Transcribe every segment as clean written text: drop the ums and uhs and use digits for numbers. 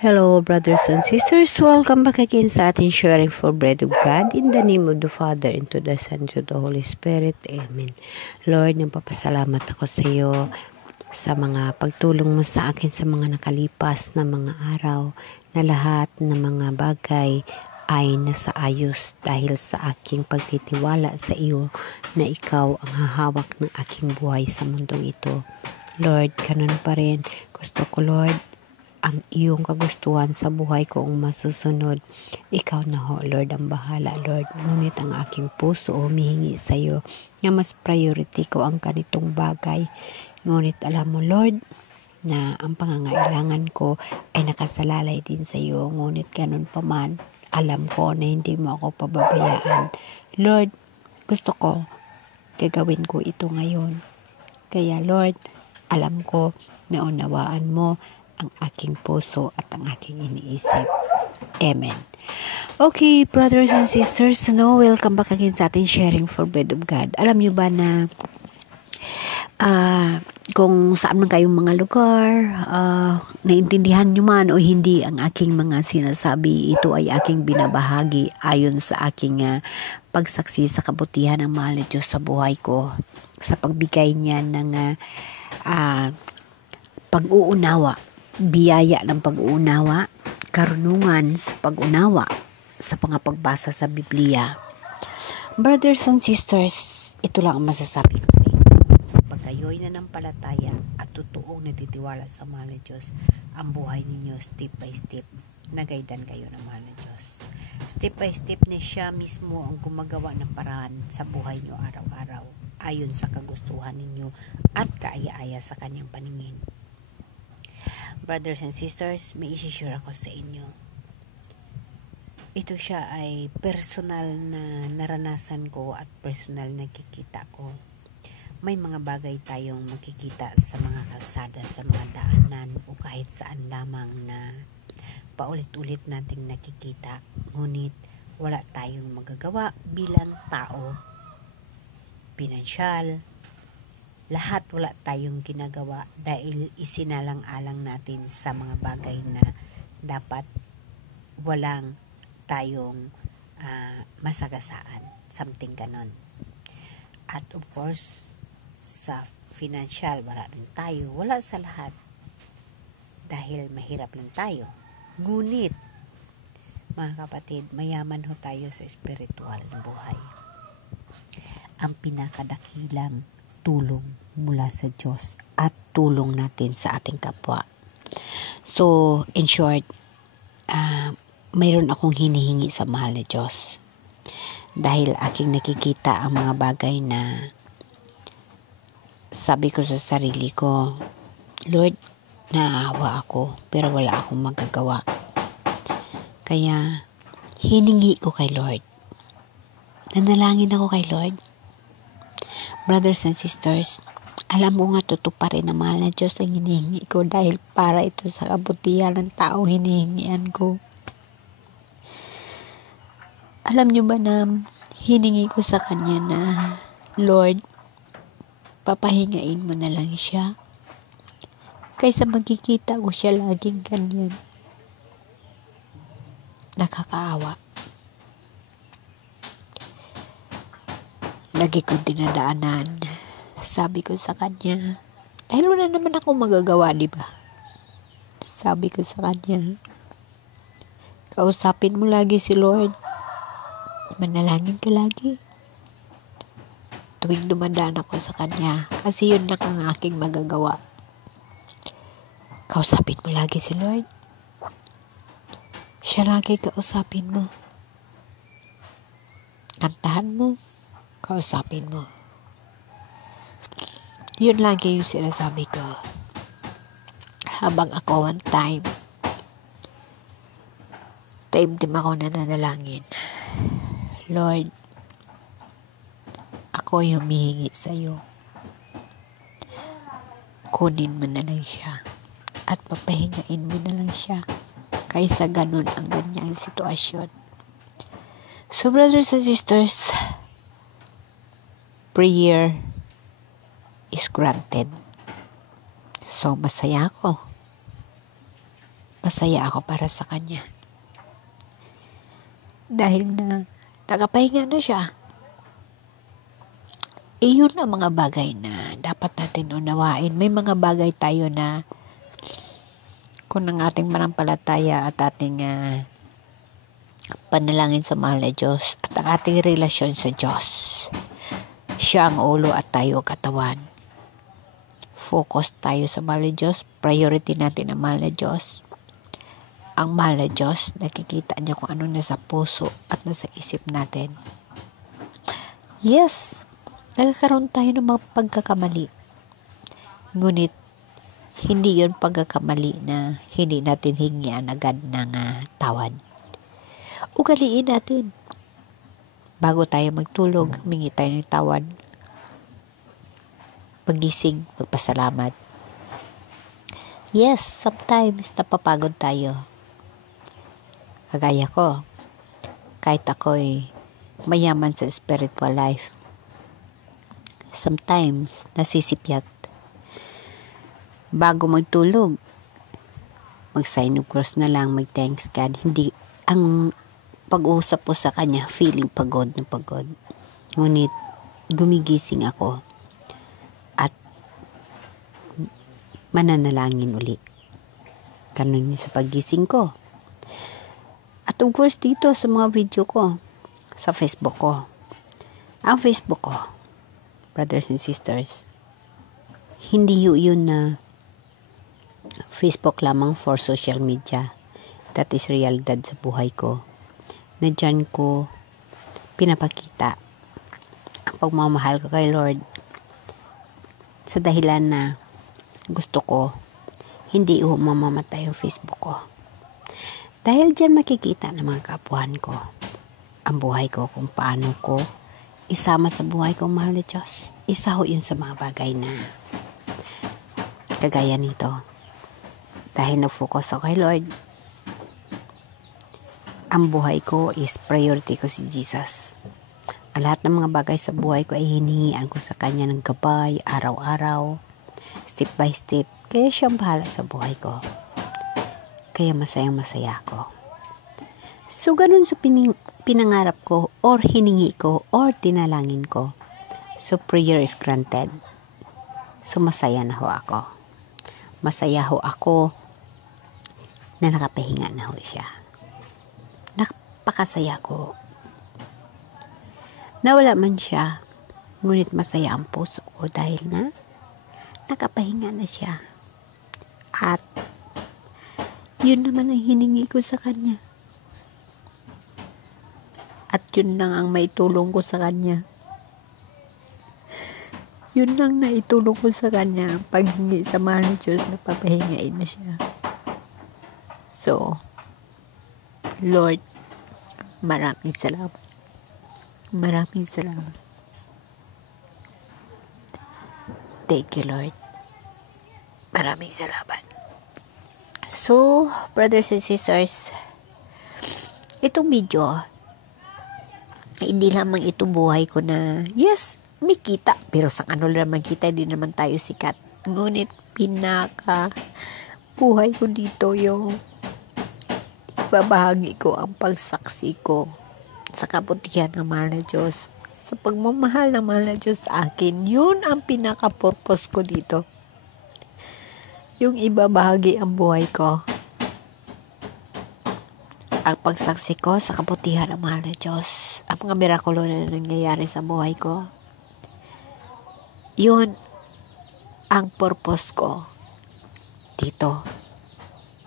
Hello, brothers and sisters. Welcome back again sa ating sharing for bread of God. In the name of the Father, and to the Son, and to the Holy Spirit. Amen. Lord, nagpapasalamat ako sa iyo sa mga pagtulong mo sa akin sa mga nakalipas na mga araw, na lahat ng mga bagay ay nasa ayos dahil sa aking pagtitiwala sa iyo na ikaw ang hahawak ng aking buhay sa mundong ito. Lord, ganun pa rin. Gusto ko, Lord, ang iyong kagustuhan sa buhay ko ang masusunod. Ikaw na ho, Lord, ang bahala, Lord. Ngunit ang aking puso humihingi sa iyo na mas priority ko ang ganitong bagay. Ngunit alam mo, Lord, na ang pangangailangan ko ay nakasalalay din sa iyo. Ngunit ganun pa man, alam ko na hindi mo ako pababayaan. Lord, gusto ko, gagawin ko ito ngayon. Kaya Lord, alam ko na unawaan mo ang aking puso at ang aking iniisip. Amen. Okay, brothers and sisters, welcome back again sa ating sharing for bread of God. Alam nyo ba na kung saan man kayong mga lugar, naintindihan nyo man o hindi ang aking mga sinasabi, ito ay aking binabahagi ayon sa aking pagsaksi sa kabutihan ng mahal na Diyos sa buhay ko, sa pagbigay niya ng pag-uunawa, biyaya ng pag-uunawa, karunungan sa pag-unawa sa mga pagbasa sa Biblia. Brothers and sisters, ito lang ang masasabi ko sa inyo. Pag kayo'y nanampalataya at totoong nagtitiwala sa mahal na Diyos, ang buhay ninyo step by step, nagaydan kayo ng mahal na Diyos. Step by step na siya mismo ang gumagawa ng paraan sa buhay nyo araw-araw, ayon sa kagustuhan ninyo at kaaya-aya sa kanyang paningin. Brothers and sisters, may isi-share ako sa inyo. Ito siya ay personal na naranasan ko at personal na nakikita ko. May mga bagay tayong makikita sa mga kalsada, sa mga daanan o kahit saan lamang na paulit-ulit nating nakikita. Ngunit wala tayong magagawa bilang tao, pinansyal, lahat wala tayong ginagawa dahil isinalang-alang natin sa mga bagay na dapat walang tayong masagasaan. Something ganon. At of course, sa financial, wala rin tayo. Wala sa lahat. Dahil mahirap lang tayo. Ngunit, mga kapatid, mayaman ho tayo sa spiritual na buhay. Ang pinakadakilang tulong mula sa Diyos at tulong natin sa ating kapwa. So, in short, mayroon akong hinihingi sa mahal na Diyos. Dahil aking nakikita ang mga bagay na sabi ko sa sarili ko, Lord, naawa ako pero wala akong magagawa. Kaya, hiningi ko kay Lord. Nanalangin ako kay Lord. Brothers and sisters, alam ko nga tutuparin ng mahal na Diyos ang hinihingi ko dahil para ito sa kabutihan ng tao hinihingian ko. Alam nyo ba na hiningi ko sa Kanya na, Lord, papahingain mo na lang siya kaysa magkikita ko siya laging ganyan. Nakakaawa. Lagi kong dinadaanan. Sabi ko sa Kanya, dahil wala naman ako magagawa, di ba? Sabi ko sa Kanya, kausapin mo lagi si Lord. Manalangin ka lagi. Tuwing dumadaan ako sa Kanya, kasi yun lang ang aking magagawa. Kausapin mo lagi si Lord. Siya lagi kausapin mo. Kantahan mo. Kausapin mo. Yun lagi yung sinasabi ko. Habang ako one time ako nananalangin. Lord, ako yung humihingi sa iyo. Kunin mo na lang siya at papahingain mo na lang siya kaysa ganun ang ganyang sitwasyon. So brothers and sisters, prayer is granted. So masaya ako. masaya ako para sa kanya. Dahil na nakapahinga na siya. Iyon ang mga bagay na dapat natin unawain. May mga bagay tayo na kung ang ating manampalataya at ating panalangin sa mahal na Diyos at ang ating relasyon sa Diyos. Siya ang ulo at tayo katawan. Focus tayo sa mahal na Diyos. Priority natin ang mahal na Diyos. Ang mahal na Diyos, nakikita niya kung ano nasa puso at nasa isip natin. Yes, nagkakaroon tayo ng mga pagkakamali. Ngunit, hindi yun pagkakamali na hindi natin hingian agad ng tawad. Ugaliin natin. Bago tayo magtulog, humingi tayo ng tawad. Pagising, magpasalamat. Yes, sometimes napapagod tayo. Kagaya ko, kahit ako'y mayaman sa spiritual life, sometimes nasisipyat. Bago magtulog, mag-sign of cross na lang, mag-thanks God. Hindi, ang pag-uusap po sa kanya, feeling pagod na pagod. Ngunit, gumigising ako at mananalangin uli. Ganun sa paggising ko. At of course dito sa mga video ko, sa Facebook ko. Ang Facebook ko, brothers and sisters, hindi yun na Facebook lamang for social media. That is realidad sa buhay ko. Na dyan ko pinapakita ang pagmamahal ko kay Lord sa dahilan na gusto ko hindi mamamatay yung Facebook ko. Dahil dyan makikita ng mga kapuhan ko ang buhay ko, kung paano ko isama sa buhay ko mahal na Diyos. Isa ho yun sa mga bagay na kagaya nito. Dahil nag-focus ako kay Lord, ang buhay ko is priority ko si Jesus. Ang lahat ng mga bagay sa buhay ko ay hiningian ko sa Kanya ng gabay, araw-araw, step by step. Kaya siyang bahala sa buhay ko. Kaya masayang-masaya ako. So, ganun sa pinangarap ko, or hiningi ko, or tinalangin ko. So, prayer is granted. So, masaya na ho ako. Masaya ho ako na nakapahinga na ho siya. Napakasaya ko. Nawala man siya, ngunit masaya ang puso ko dahil na nakapahinga na siya. At yun naman ang hiningi ko sa kanya. At yun lang ang maitulong ko sa kanya. Yun lang na itulong ko sa kanya, ang paghingi sa mahal ng Diyos na papahingain na siya. So, Lord, maraming salamat. Maraming salamat. Thank you, Lord. Maraming salamat. So, brothers and sisters, itong video, hindi lamang ito buhay ko na, yes, may kita. Pero sa ano naman kita, hindi naman tayo sikat. Ngunit, buhay ko dito yung babahagi ko ang pagsaksi ko sa kabutihan ng mahal na Diyos. Sa pagmamahal ng mahal na Diyos sa akin, yun ang pinaka-purpose ko dito. Yung ibabahagi ang buhay ko. Ang pagsaksi ko sa kabutihan ng mahal na Diyos. Ang mga mirakulo na nangyayari sa buhay ko. Yun ang purpose ko dito.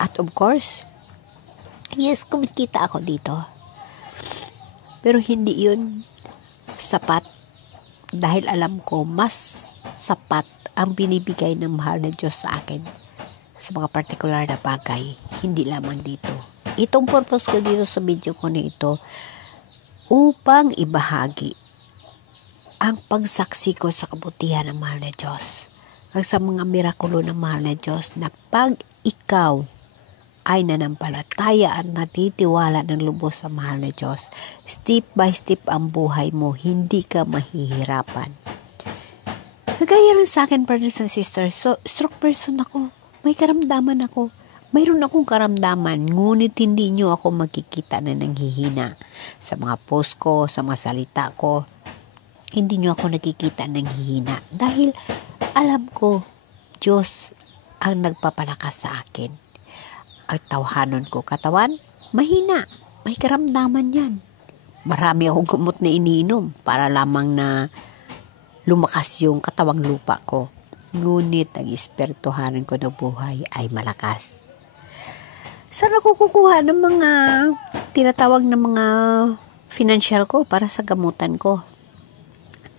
At of course, yes, kumikita ako dito. Pero hindi yun sapat. Dahil alam ko, mas sapat ang binibigay ng mahal na Diyos sa akin. Sa mga partikular na bagay, hindi lamang dito. Itong purpose ko dito sa video ko na ito, upang ibahagi ang pagsaksi ko sa kabutihan ng mahal na Diyos. At sa mga mirakulo ng mahal na Diyos na pag ikaw ay nanampalataya at natitiwala ng lubos sa mahal na Diyos, step by step ang buhay mo, hindi ka mahihirapan. Kagaya lang sa akin, brothers and sisters, so stroke person ako. May karamdaman ako. Mayroon akong karamdaman, ngunit hindi nyo ako makikita na nanghihina. Sa mga post ko, sa mga salita ko, hindi nyo ako nakikita nanghihina. Dahil alam ko, Diyos ang nagpapalakas sa akin. Ang tawhanon ko katawan, mahina. May karamdaman yan. Marami akong gamot na iniinom para lamang na lumakas yung katawang lupa ko. Ngunit ang espirituhanan ko na buhay ay malakas. Saan ako kukuha ng mga tinatawag na mga financial ko para sa gamutan ko?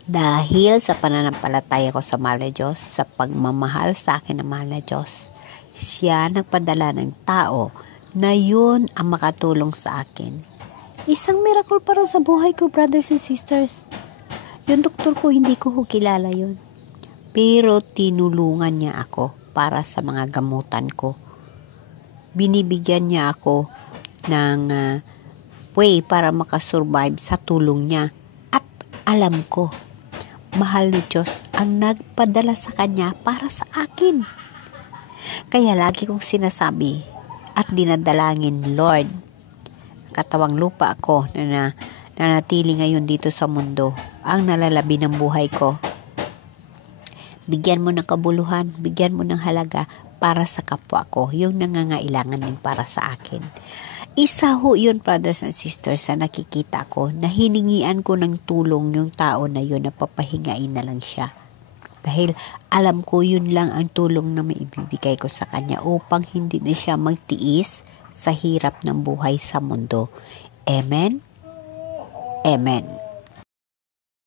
Dahil sa pananampalataya ko sa mahal na Diyos, sa pagmamahal sa akin ng mahal na Diyos, siya nagpadala ng tao na yun ang makatulong sa akin. Isang miracle para sa buhay ko, brothers and sisters. Yung doktor ko, hindi ko kilala yun. Pero tinulungan niya ako para sa mga gamutan ko. Binibigyan niya ako ng way para makasurvive sa tulong niya. At alam ko, mahal ni Diyos ang nagpadala sa kanya para sa akin. Kaya lagi kong sinasabi at dinadalangin, Lord, katawang lupa ako na nanatili ngayon dito sa mundo, ang nalalabi ng buhay ko. Bigyan mo ng kabuluhan, bigyan mo ng halaga para sa kapwa ko, yung nangangailangan din para sa akin. Isa ho yun, brothers and sisters, sa nakikita ko na hiningian ko ng tulong yung tao na yun, napapahingain na lang siya. Dahil alam ko yun lang ang tulong na maibibigay ko sa kanya upang hindi na siya magtiis sa hirap ng buhay sa mundo. Amen? Amen.